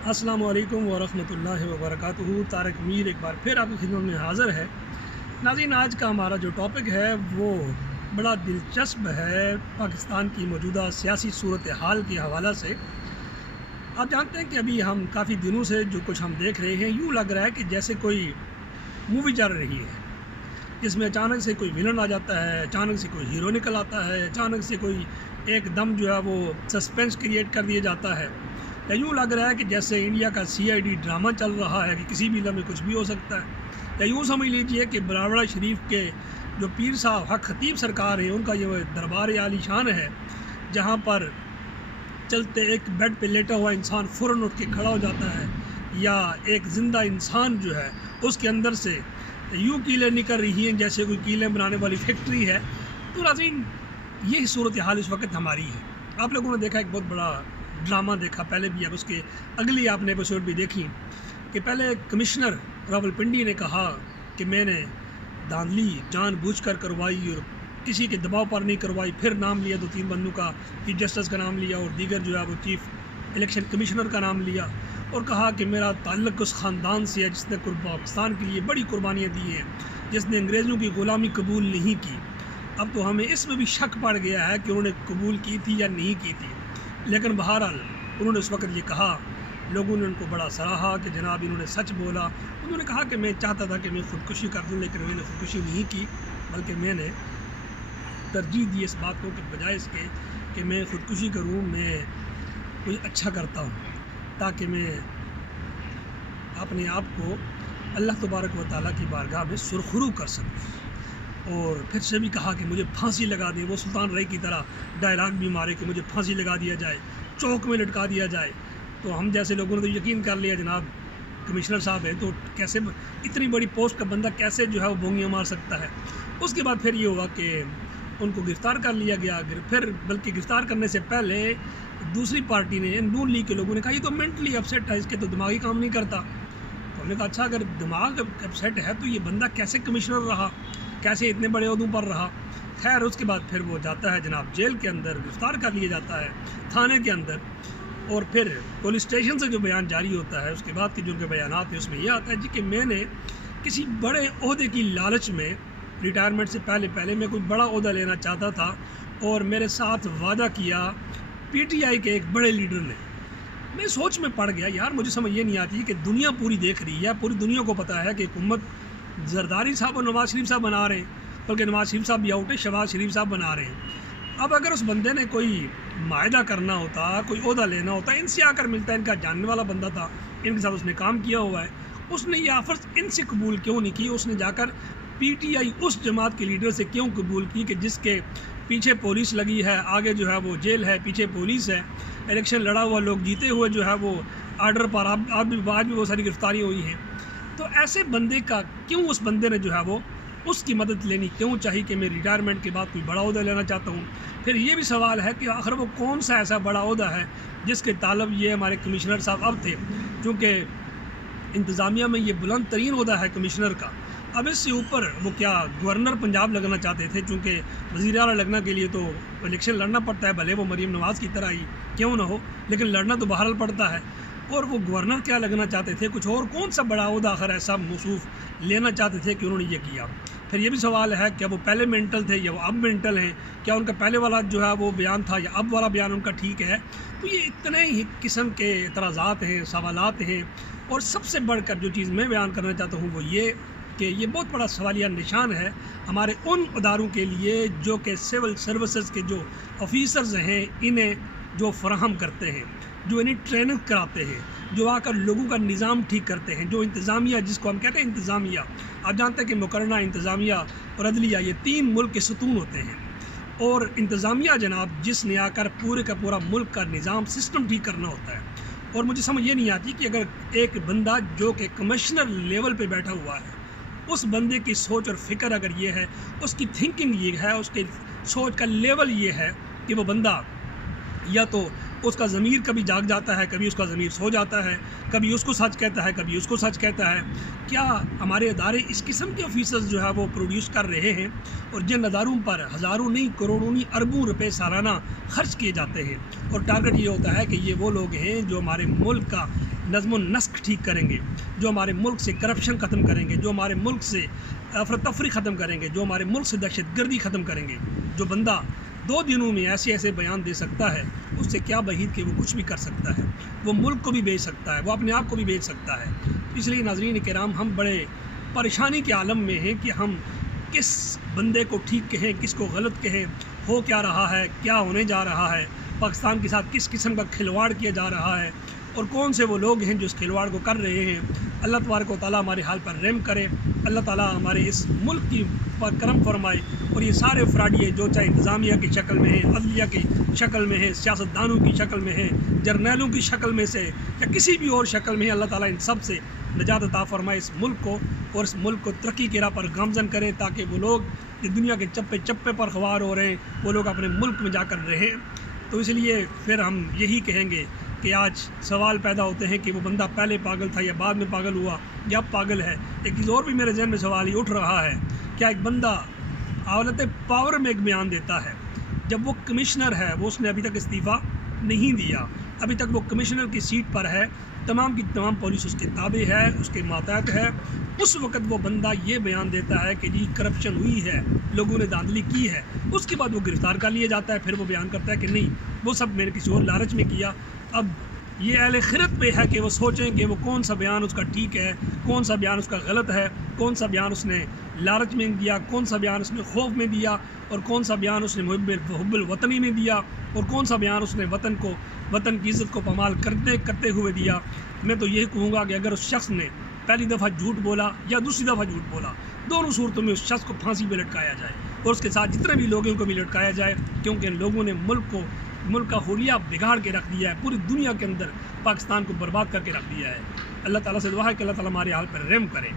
अस्सलाम वालेकुम वरहमतुल्लाहि वबरकातुहू। तारिक मीर एक बार फिर आपकी खिदमत में हाज़िर है। नाज़रीन, आज का हमारा जो टॉपिक है वो बड़ा दिलचस्प है पाकिस्तान की मौजूदा सियासी सूरत हाल के हवाला से। आप जानते हैं कि अभी हम काफ़ी दिनों से जो कुछ हम देख रहे हैं, यूँ लग रहा है कि जैसे कोई मूवी चल रही है जिसमें अचानक से कोई विलन आ जाता है, अचानक से कोई हीरो निकल आता है, अचानक से कोई एकदम जो है वो सस्पेंस क्रिएट कर दिया जाता है। या यूँ लग रहा है कि जैसे इंडिया का CID ड्रामा चल रहा है कि किसी भी लम्हे कुछ भी हो सकता है। या यूँ समझ लीजिए कि बराड़ा शरीफ के जो पीर साहब हक खतीब सरकार है, उनका ये दरबार आलीशान है, जहाँ पर चलते एक बेड पे लेटा हुआ इंसान फ़ौरन उठ के खड़ा हो जाता है, या एक ज़िंदा इंसान जो है उसके अंदर से यूँ कीलें निकल रही हैं जैसे कोई कीलें बनाने वाली फैक्ट्री है। तो नाज़रीन, यही सूरत हाल इस वक्त हमारी है। आप लोगों ने देखा एक बहुत बड़ा ड्रामा देखा पहले भी, अब उसके अगली आपने एपिसोड भी देखी कि पहले कमिश्नर रावलपिंडी ने कहा कि मैंने धांधली जानबूझकर करवाई और किसी के दबाव पर नहीं करवाई। फिर नाम लिया 2-3 बंदों का, चीफ जस्टिस का नाम लिया और दीगर जो है वो चीफ इलेक्शन कमिश्नर का नाम लिया और कहा कि मेरा ताल्लुक़ उस ख़ानदान से है जिसने पाकिस्तान के लिए बड़ी कुर्बानियाँ दी हैं, जिसने अंग्रेज़ों की ग़ुलामी कबूल नहीं की। अब तो हमें इसमें भी शक पड़ गया है कि उन्होंने कबूल की थी या नहीं की थी, लेकिन बहरहाल उन्होंने उस वक्त ये कहा, लोगों ने उनको बड़ा सराहा कि जनाब इन्होंने सच बोला। उन्होंने कहा कि मैं चाहता था कि मैं ख़ुदकुशी कर दूँ, लेकिन मैंने ख़ुदकुशी नहीं की, बल्कि मैंने तरजीह दी इस बात को कि बजाय इसके कि मैं ख़ुदकुशी करूँ, मैं कोई अच्छा करता हूँ ताकि मैं अपने आप को अल्लाह तबारक व तआला की बारगाह में सुरखरू कर सकूँ। और फिर से भी कहा कि मुझे फांसी लगा दें, वो सुल्तान रई की तरह डायलॉग भी मारे कि मुझे फांसी लगा दिया जाए, चौक में लटका दिया जाए। तो हम जैसे लोगों ने तो यकीन कर लिया जनाब कमिश्नर साहब है, तो कैसे इतनी बड़ी पोस्ट का बंदा कैसे जो है वो बोंगियाँ मार सकता है। उसके बाद फिर ये हुआ कि उनको गिरफ़्तार कर लिया गया। फिर बल्कि गिरफ़्तार करने से पहले दूसरी पार्टी ने, नून लीग के लोगों ने कहा ये तो मेंटली अपसेट है, इसके तो दिमागी काम नहीं करता। तो हमने कहा अच्छा, अगर दिमाग अपसेट है तो ये बंदा कैसे कमिश्नर रहा, कैसे इतने बड़े ओहदों पर रहा। खैर उसके बाद फिर वो जाता है जनाब जेल के अंदर, गिरफ़्तार कर लिया जाता है थाने के अंदर, और फिर पुलिस स्टेशन से जो बयान जारी होता है उसके बाद के जो उनके बयानात हैं उसमें यह आता है जी कि मैंने किसी बड़े ओहदे की लालच में रिटायरमेंट से पहले मैं कोई बड़ा ओहदा लेना चाहता था और मेरे साथ वादा किया PTI के एक बड़े लीडर ने। मैं सोच में पड़ गया, यार मुझे समझ ये नहीं आती कि दुनिया पूरी देख रही है, पूरी दुनिया को पता है कि हुकूमत जरदारी साहब और नवाज़ शरीफ साहब बना रहे हैं, बल्कि नवाज़ शरीफ साहब भी आउट है, शहबाज शरीफ साहब बना रहे हैं। अब अगर उस बंदे ने कोई मायदा करना होता, कोई ओहदा लेना होता, इनसे आकर मिलता, इनका जानने वाला बंदा था, इनके साथ उसने काम किया हुआ है, उसने ये ऑफ़र इनसे कबूल क्यों नहीं की? उसने जाकर PTI उस जमात के लीडर से क्यों कबूल की कि जिसके पीछे पुलिस लगी है, आगे जो है वो जेल है, पीछे पुलिस है, इलेक्शन लड़ा हुआ, लोग जीते हुए जो है वो आर्डर पर आज भी बहुत सारी गिरफ्तारियाँ हुई हैं। तो ऐसे बंदे का क्यों, उस बंदे ने जो है वो उसकी मदद लेनी क्यों चाहिए कि मैं रिटायरमेंट के बाद कोई बड़ा ओहदा लेना चाहता हूँ। फिर ये भी सवाल है कि आखिर वो कौन सा ऐसा बड़ा ओहदा है जिसके तालब ये हमारे कमिश्नर साहब अब थे, क्योंकि इंतज़ामिया में ये बुलंद तरीन ओहदा है कमिश्नर का। अब इससे ऊपर वो क्या गवर्नर पंजाब लगना चाहते थे, चूँकि वज़ीर आला लगने के लिए तो इलेक्शन लड़ना पड़ता है, भले वो मरीम नवाज़ की तरह ही क्यों ना हो, लेकिन लड़ना तो बहरहाल पड़ता है। और वो गवर्नर क्या लगना चाहते थे, कुछ और कौन सा बड़ा ओहदा आखिर ऐसा मौसूफ लेना चाहते थे कि उन्होंने ये किया। फिर ये भी सवाल है क्या वो पहले मेंटल थे या वो अब मेंटल हैं, क्या उनका पहले वाला जो है वो बयान था या अब वाला बयान उनका ठीक है। तो ये इतने ही किस्म के एतराज़ात हैं, सवालात हैं। और सबसे बढ़कर जो चीज़ मैं बयान करना चाहता हूँ वो ये कि ये बहुत बड़ा सवालिया निशान है हमारे उन अदारों के लिए जो कि सिविल सर्विसेज के जो ऑफिसर्स हैं, इन्हें जो फराहम करते हैं, जो इन्हें ट्रेनिंग कराते हैं, जो आकर लोगों का निज़ाम ठीक करते हैं, जो इंतज़ामिया जिसको हम कहते हैं इंतज़ामिया। आप जानते हैं कि मुकर्रना, इंतज़ामिया और अदलिया ये 3 मुल्क के सतून होते हैं। और इंतज़ामिया जनाब जिसने आकर पूरे का पूरा मुल्क का निज़ाम सिस्टम ठीक करना होता है। और मुझे समझ ये नहीं आती कि अगर एक बंदा जो कि कमिश्नर लेवल पे बैठा हुआ है, उस बंदे की सोच और फ़िक्र अगर ये है, उसकी थिंकिंग ये है, उसके सोच का लेवल ये है कि वो बंदा या तो उसका ज़मीर कभी जाग जाता है, कभी उसका ज़मीर सो जाता है, कभी उसको सच कहता है, कभी उसको सच कहता है। क्या हमारे अदारे इस किस्म के ऑफिसर्स जो है वो प्रोड्यूस कर रहे हैं, और जिन अदारों पर हज़ारों नहीं, करोड़ों नहीं, अरबों रुपए सालाना खर्च किए जाते हैं, और टारगेट ये होता है कि ये वो लोग हैं जो हमारे मुल्क का نظم و نسق ٹھیک کریں گے، جو ہمارے ملک سے کرپشن ختم کریں گے، جو ہمارے ملک سے افراتفری ختم کریں گے، جو ہمارے ملک سے دہشت گردی ختم کریں گے، جو بندہ 2 دنوں میں ایسے بیان دے سکتا ہے، اس سے کیا بعید کہ وہ کچھ بھی کر سکتا ہے، وہ ملک کو بھی بیچ سکتا ہے، وہ اپنے آپ کو بھی بیچ سکتا ہے۔ اس لیے ناظرین کرام، ہم بڑے پریشانی کے عالم میں ہیں کہ ہم کس بندے کو ٹھیک کہیں، کس کو غلط کہیں، ہو کیا رہا ہے، کیا ہونے جا رہا ہے، پاکستان کے ساتھ کس قسم کا کھلواڑ کیا جا رہا ہے، اور کون سے وہ لوگ ہیں جو اس کھلواڑ کو کر رہے ہیں۔ اللہ تبارک و تعالیٰ ہمارے حال پر رحم کرے، اللہ تعالیٰ ہمارے اس ملک کی پر کرم فرمائے، اور یہ سارے فراڈیے جو چاہے انتظامیہ کی شکل میں ہیں، عدلیہ کی شکل میں ہیں، سیاستدانوں کی شکل میں ہیں، جرنیلوں کی شکل میں سے یا کسی بھی اور شکل میں ہیں، اللہ تعالیٰ ان سب سے نجات عطا فرمائے اس ملک کو، اور اس ملک کو ترقی کی راہ پر گامزن کریں، تاکہ وہ لوگ جو دنیا کے چپے چپے پر خوار ہو رہے ہیں وہ لوگ اپنے ملک میں جا کر رہیں۔ تو اس لیے پھر ہم یہی کہیں گے کہ آج سوال پیدا ہوتے ہیں کہ وہ بندہ پہلے پاگل تھا یا بعد میں پاگل ہوا یا اب پاگل ہے۔ ایک چیز اور بھی میرے ذہن میں سوال ہی اٹھ رہا ہے، کیا ایک بندہ حالت پاور میں ایک بیان دیتا ہے، جب وہ کمشنر ہے، وہ اس نے ابھی تک استعفیٰ نہیں دیا، ابھی تک وہ کمشنر کی سیٹ پر ہے، تمام کی تمام پولیس اس کے تابع ہے، اس کے ماتحت ہے، اس وقت وہ بندہ یہ بیان دیتا ہے کہ جی کرپشن ہوئی ہے، لوگوں نے دھاندلی کی ہے، اس کے بعد وہ گرفتار کر لیا جاتا ہے، پھر وہ بیان کرتا ہے کہ نہیں وہ سب میں نے کسی اور لالچ میں کیا۔ اب یہ اہل خرد پہ ہے کہ وہ سوچیں کہ وہ کون سا بیان اس کا ٹھیک ہے، کون سا بیان اس کا غلط ہے، کون سا بیان اس نے لالچ میں دیا، کون سا بیان اس نے خوف میں دیا، اور کون سا بیان اس نے محب الوطنی میں دیا، اور کون سا بیان اس نے وطن کی عزت کو پامال کرتے ہوئے دیا۔ میں تو یہی کہوں گا کہ اگر اس شخص نے پہلی دفعہ جھوٹ بولا یا دوسری دفعہ جھوٹ بولا، دونوں صورتوں میں اس شخص کو پھانسی پہ لٹکایا جائے، اور اس کے ساتھ جتنے بھی لوگوں کو بھی لٹکایا جائے، کیونکہ ان لوگوں نے ملک کا حلیہ بگاڑ کے رکھ دیا ہے، پوری دنیا کے اندر پاکستان کو برباد کر کے رکھ دیا ہے۔ اللہ تعالیٰ سے دعا ہے کہ اللہ تعالیٰ ہمارے حال پر رحم کرے۔